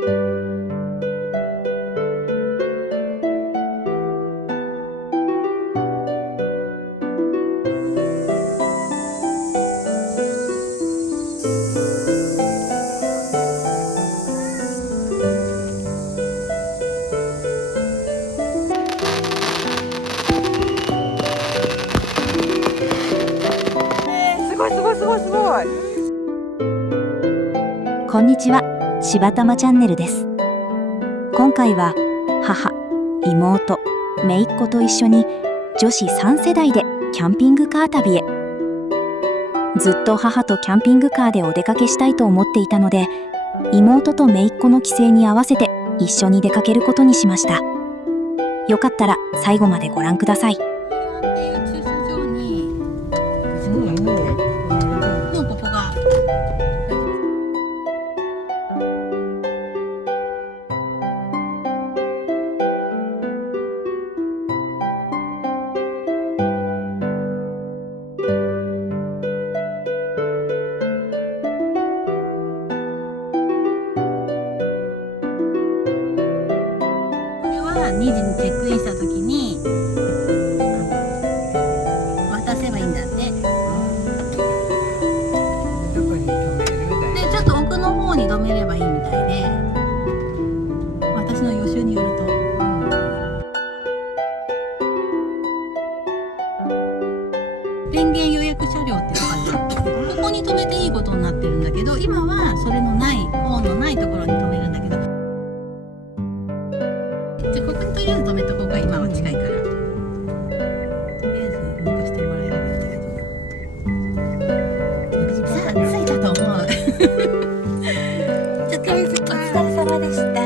こんにちは、柴玉チャンネルです。今回は母、妹、姪っ子と一緒に女子3世代でキャンピングカー旅へ。ずっと母とキャンピングカーでお出かけしたいと思っていたので、妹と姪っ子の帰省に合わせて一緒に出かけることにしました。よかったら最後までご覧ください。2時にチェックインした時に渡せばいいんだって。でちょっと奥の方に止めればいいみたいで、私の予習によると、電源予約車両っていうのがあって、ここに止めていいことになってるんだけど、今はそれのないホーンのないところに止めるんだけど、じゃあここにとりあえず止めた方が今は近いから、とりあえず動かしてもらえればいいんだけど。さあ着いたと思う。ちょっとお疲れ様でした。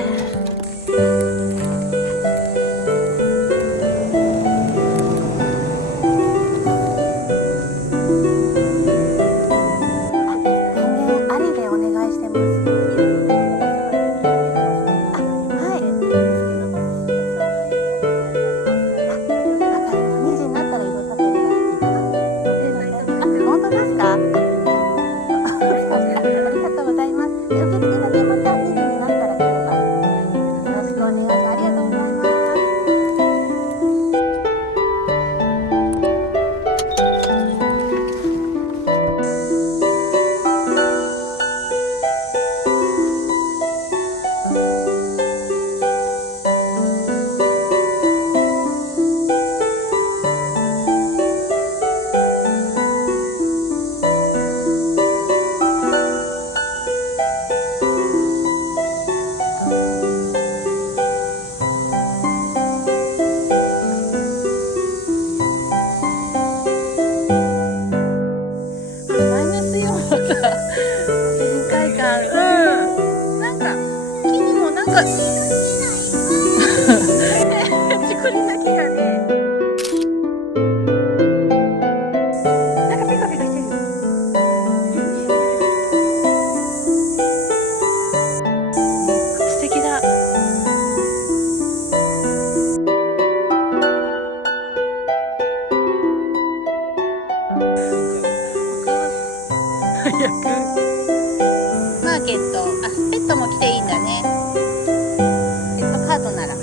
マーケット、ペットも来ていいんだね。ペットカートなら。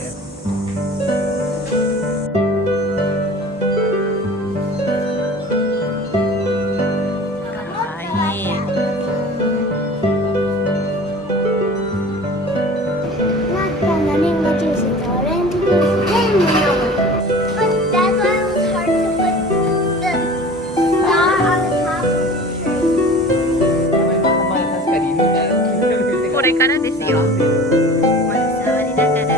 これからですよ。まだ触りながら。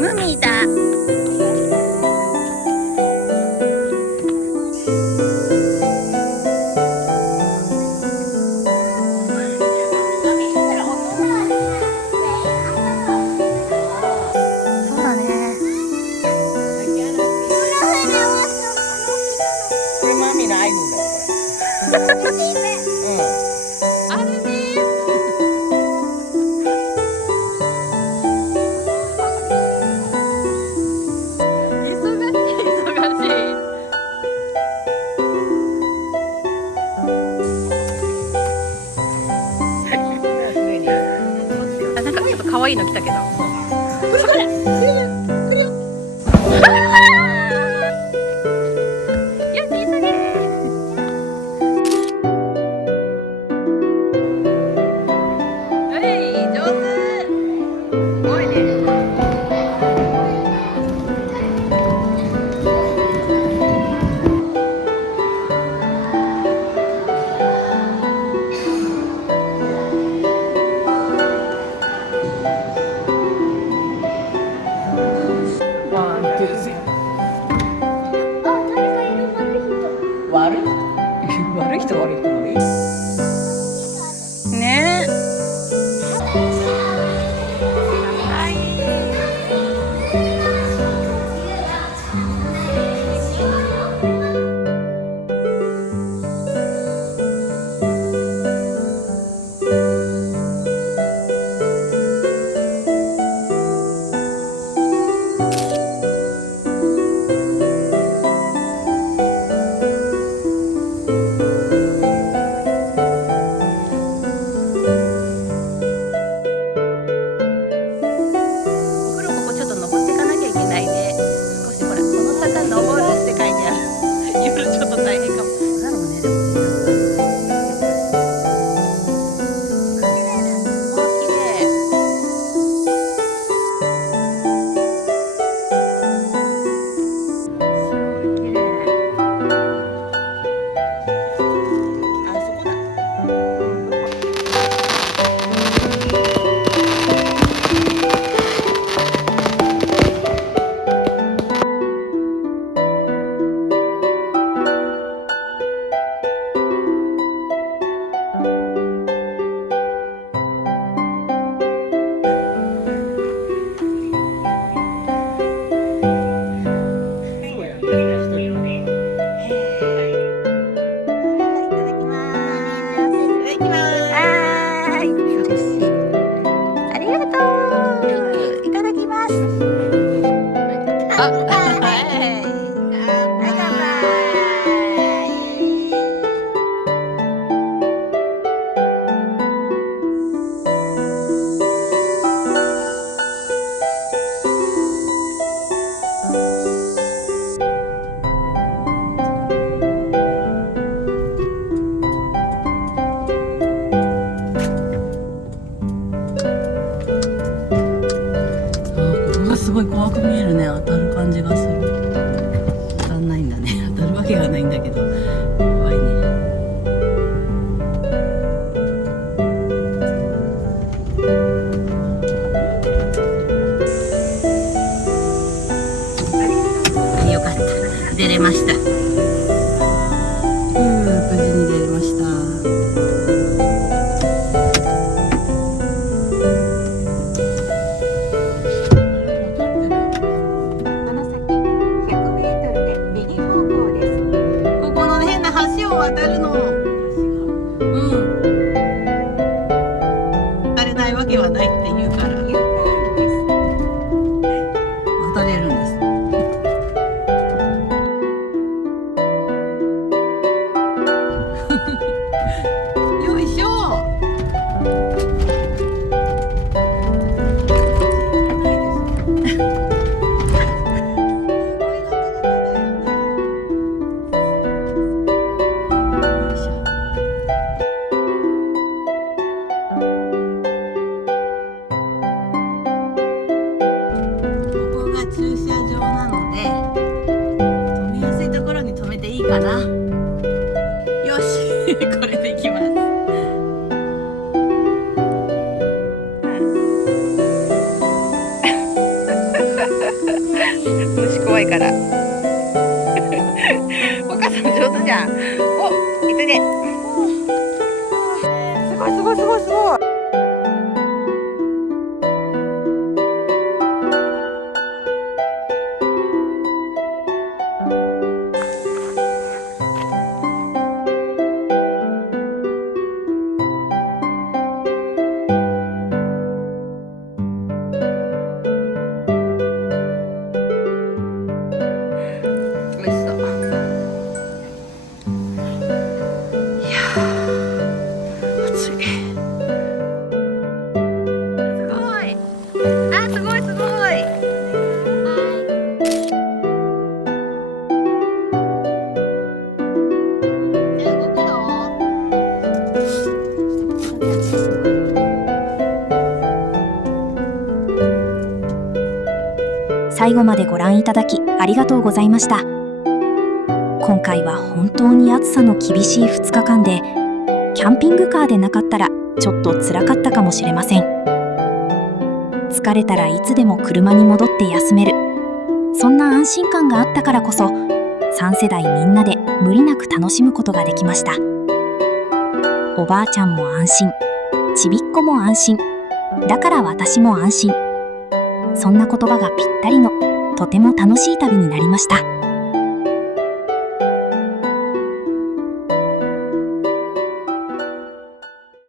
ムミだ。あるね。忙しい。愛いの来たけど。悪い人悪い人悪い。ね。すごい怖く見えるね。当たる感じがする。当たんないんだね。当たるわけがないんだけど怖いね。よかった、出れました。無事に出れました。渡るの、渡れないわけはないって言うから渡れるんです。よいしょ。駐車場なので止めやすいところに止めていいかな。よしこれでいきます。虫怖いからお母さん上手じゃん。お、いつね。すごいすごいすごいすごい。最後までご覧いただきありがとうございました。今回は本当に暑さの厳しい2日間で、キャンピングカーでなかったらちょっと辛かったかもしれません。疲れたらいつでも車に戻って休める。そんな安心感があったからこそ、3世代みんなで無理なく楽しむことができました。おばあちゃんも安心、ちびっこも安心、だから私も安心。そんな言葉がぴったりのとても楽しい旅になりました。